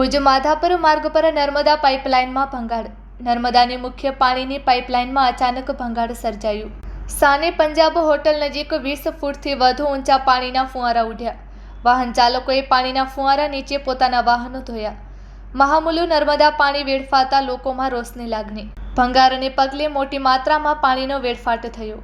ભુજ માધાપર માર્ગ પર નર્મદા પાઇપલાઇનમાં ભંગાણ. નર્મદાની મુખ્ય પાણીની પાઇપલાઇનમાં અચાનક ભંગાણ સર્જાયું. સાને પંજાબ હોટલ નજીક 20 ફૂટથી વધુ ઊંચા પાણીના ફુવારા ઉડ્યા. વાહન ચાલકોએ પાણીના ફુવારા નીચે પોતાના વાહનો ધોયા. મહામૂલું નર્મદા પાણી વેડફાતા લોકોમાં રોષની લાગણી. ભંગારને પગલે મોટી માત્રામાં પાણીનો વેડફાટ થયો.